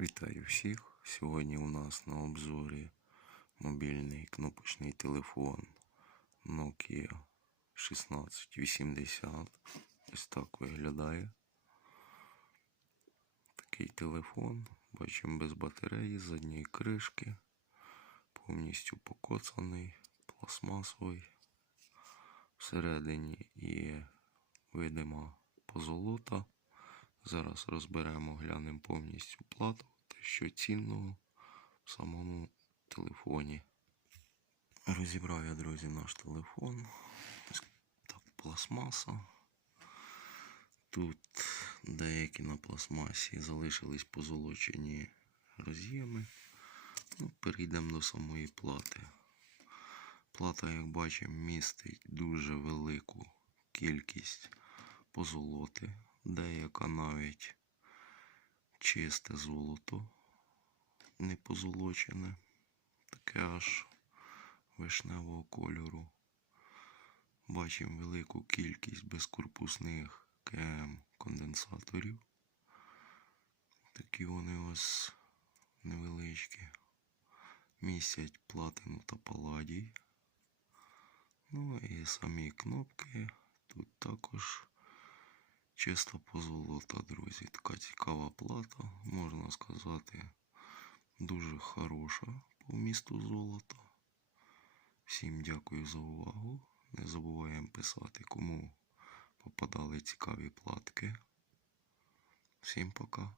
Вітаю всіх! Сьогодні у нас на обзорі мобільний кнопочний телефон Nokia 1680. Ось так виглядає. Такий телефон. Бачимо без батареї, задньої кришки. Повністю покоцаний, пластмасовий. Всередині є видима позолота. Зараз розберемо, глянемо повністю плату, те, що цінного в самому телефоні. Розібрав я, друзі, наш телефон. Так, пластмаса. Тут деякі на пластмасі залишились позолочені роз'єми. Ну, перейдемо до самої плати. Плата, як бачимо, містить дуже велику кількість позолоти, деяка навіть чисте золото, не позолочене, таке аж вишневого кольору. Бачимо велику кількість безкорпусних КМ конденсаторів. Такі вони ось невеличкі. Містять платину та паладій. Ну і самі кнопки тут також чиста позолота, друзі. Така цікава плата, можна сказати, дуже хороша по місту золота. Всім дякую за увагу. Не забуваємо писати, кому попадали цікаві платки. Всім пока.